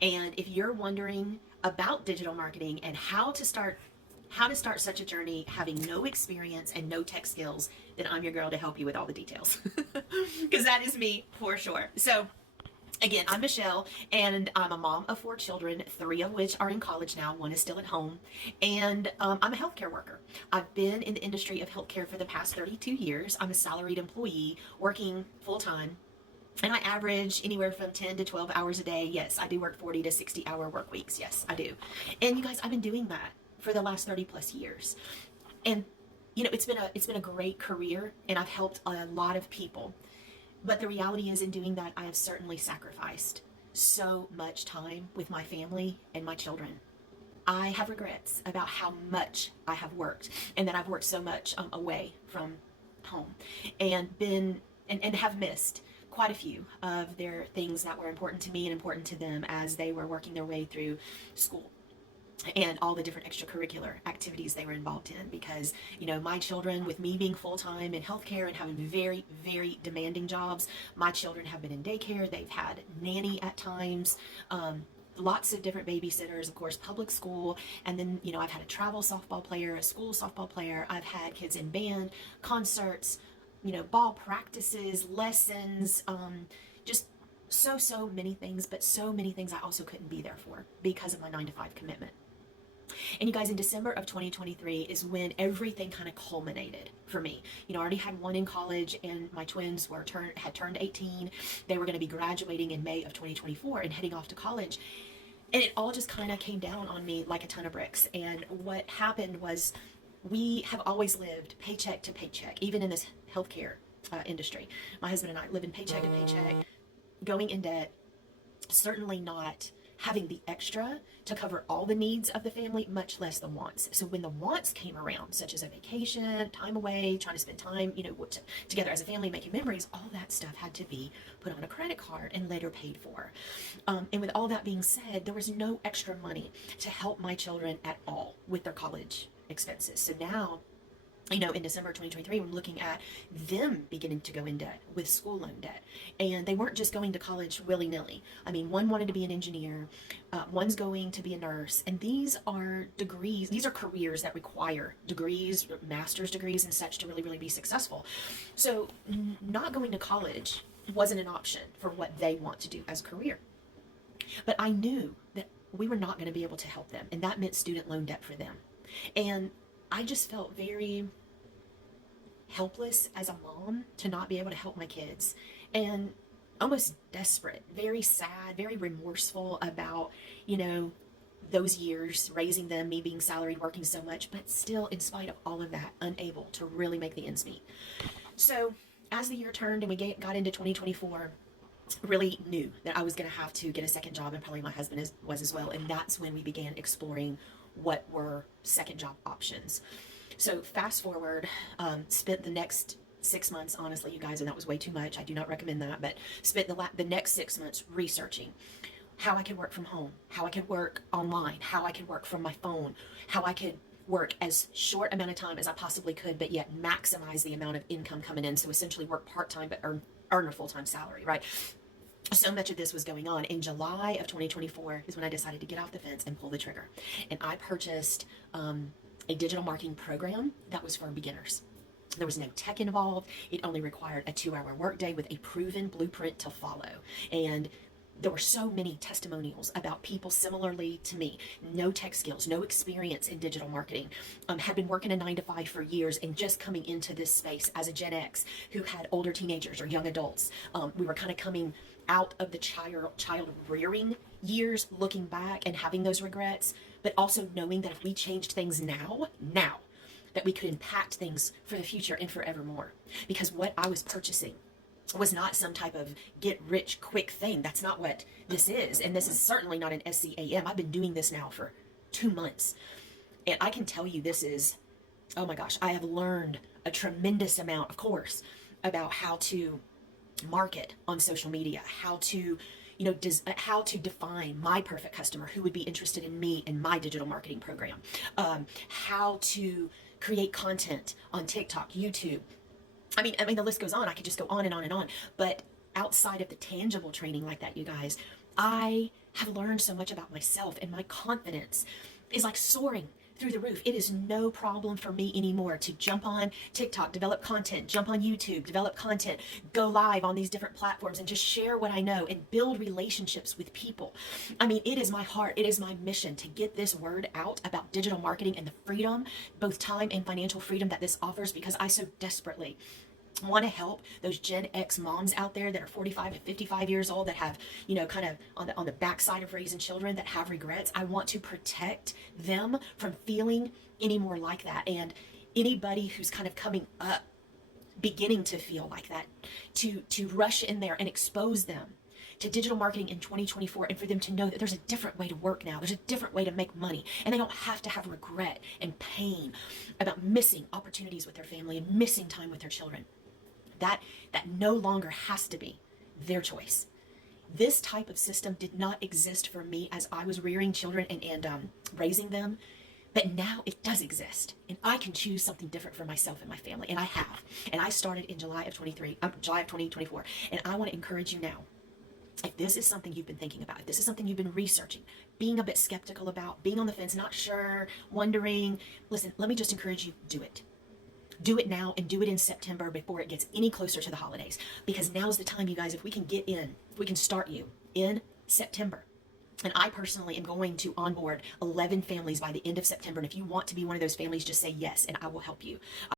And if you're wondering about digital marketing and how to start such a journey having no experience and no tech skills, then I'm your girl to help you with all the details. Because that is me for sure. So again, I'm Michelle, and I'm a mom of 4 children, 3 of which are in college now. 1 is still at home. And I'm a healthcare worker. I've been in the industry of healthcare for the past 32 years. I'm a salaried employee working full time. And I average anywhere from 10 to 12 hours a day. Yes, I do work 40 to 60 hour work weeks. Yes, I do. And you guys, I've been doing that for the last 30 plus years. And it's been a great career, and I've helped a lot of people. But the reality is, in doing that, I have certainly sacrificed so much time with my family and my children. I have regrets about how much I have worked, and that I've worked so much away from home, and have missed quite a few of their things that were important to me and important to them as they were working their way through school and all the different extracurricular activities they were involved in. Because my children, with me being full-time in healthcare and having very, very demanding jobs, my children have been in daycare, they've had nanny at times, lots of different babysitters, of course, public school. And then I've had a travel softball player, a school softball player, I've had kids in band, concerts, ball practices, lessons, just so many things. But so many things I also couldn't be there for because of my 9 to 5 commitment. And you guys, in December of 2023 is when everything kind of culminated for me. I already had 1 in college, and my twins had turned 18. They were going to be graduating in May of 2024 and heading off to college. And it all just kind of came down on me like a ton of bricks. And what happened was, we have always lived paycheck to paycheck, even in this healthcare industry. My husband and I live in paycheck to paycheck, going in debt, certainly not having the extra to cover all the needs of the family, much less the wants. So when the wants came around, such as a vacation, time away, trying to spend time, together as a family, making memories, all that stuff had to be put on a credit card and later paid for. And with all that being said, there was no extra money to help my children at all with their college expenses. So now, in December 2023, we're looking at them beginning to go in debt with school loan debt. And they weren't just going to college willy-nilly. I mean, one wanted to be an engineer, one's going to be a nurse. And these are degrees, these are careers that require degrees, master's degrees and such to really, really be successful. So not going to college wasn't an option for what they want to do as a career. But I knew that we were not going to be able to help them. And that meant student loan debt for them. And I just felt very helpless as a mom to not be able to help my kids, and almost desperate, very sad, very remorseful about, those years raising them, me being salaried, working so much, but still, in spite of all of that, unable to really make the ends meet. So as the year turned and we got into 2024, really knew that I was going to have to get a second job, and probably my husband was as well. And that's when we began exploring what were second job options. So fast forward, spent the next 6 months, honestly, you guys, and that was way too much. I do not recommend that, but spent the next 6 months researching how I could work from home, how I could work online, how I could work from my phone, how I could work as short amount of time as I possibly could, but yet maximize the amount of income coming in. So essentially work part-time, but earn a full-time salary, right? So much of this was going on. In July of 2024 is when I decided to get off the fence and pull the trigger. And I purchased a digital marketing program that was for beginners. There was no tech involved. It only required a 2-hour workday with a proven blueprint to follow. And there were so many testimonials about people similarly to me, no tech skills, no experience in digital marketing, had been working a 9 to 5 for years and just coming into this space as a Gen X who had older teenagers or young adults. We were kind of coming out of the child rearing years, looking back and having those regrets, but also knowing that if we changed things now, that we could impact things for the future and forevermore. Because what I was purchasing was not some type of get rich quick thing. That's not what this is. And this is certainly not an SCAM. I've been doing this now for 2 months. And I can tell you this is, oh my gosh, I have learned a tremendous amount, of course, about how to market on social media, how to how to define my perfect customer who would be interested in me and my digital marketing program, how to create content on TikTok, YouTube. I mean, the list goes on. I could just go on and on and on. But outside of the tangible training like that, you guys, I have learned so much about myself, and my confidence is like soaring through the roof. It is no problem for me anymore to jump on TikTok, develop content, jump on YouTube, develop content, go live on these different platforms and just share what I know and build relationships with people. I mean, it is my heart, it is my mission to get this word out about digital marketing and the freedom, both time and financial freedom that this offers, because I so desperately want to help those Gen X moms out there that are 45 and 55 years old, that have, kind of on the backside of raising children, that have regrets. I want to protect them from feeling any more like that. And anybody who's kind of coming up, beginning to feel like that, to rush in there and expose them to digital marketing in 2024, and for them to know that there's a different way to work now. There's a different way to make money, and they don't have to have regret and pain about missing opportunities with their family and missing time with their children. That no longer has to be their choice. This type of system did not exist for me as I was rearing children and raising them, but now it does exist, and I can choose something different for myself and my family, and I have. And I started in July of 2024, and I want to encourage you now. If this is something you've been thinking about, if this is something you've been researching, being a bit skeptical about, being on the fence, not sure, wondering, listen, let me just encourage you, do it. Do it now, and do it in September before it gets any closer to the holidays. Because now's the time, you guys, if we can start you in September. And I personally am going to onboard 11 families by the end of September. And if you want to be one of those families, just say yes, and I will help you.